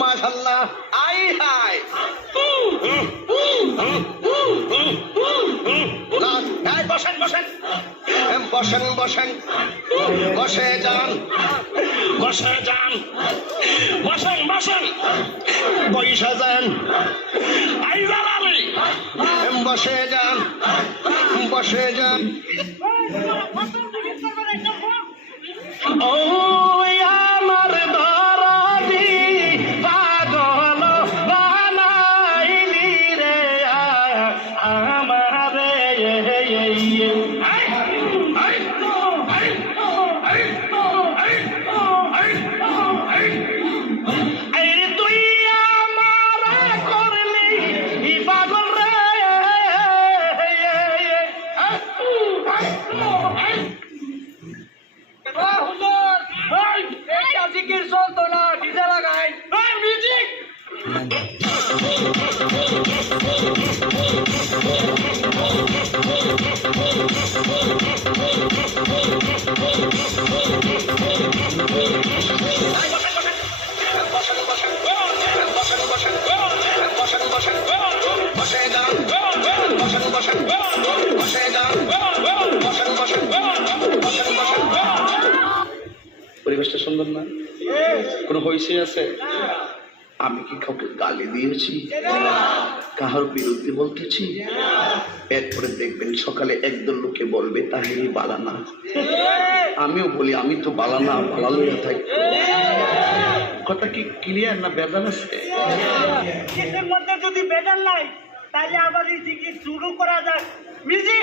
মাশাল্লাহ I high বসেন বসেন এম, বসেন বসেন বসে যান বসে যান বসেন বসেন পয়সা যান আইজার আলী এম, বসে যান বসে যান চলতো না ডিজে লাগাই। মিউজিক পরিবেশটা সুন্দর না? কোনো হয়েছে আছে? আমি কি কাউকে গালি দিয়েছি? কাহার বিরুদ্ধে বলতেছি? এরপরে দেখবেন সকালে একদল লোকে বলবে তাহলে বালানা আমিও বলি আমি তো বালানা বালা লইয়া থাকি। কথা কি ক্লিয়ার না বেদান আছে? মধ্যে যদি বেজার নাই তাহলে আবার এই দিকে শুরু করা যাক। মিউজিক!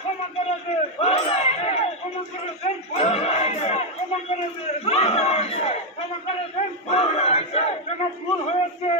ক্ষমা ভুল হয়েছে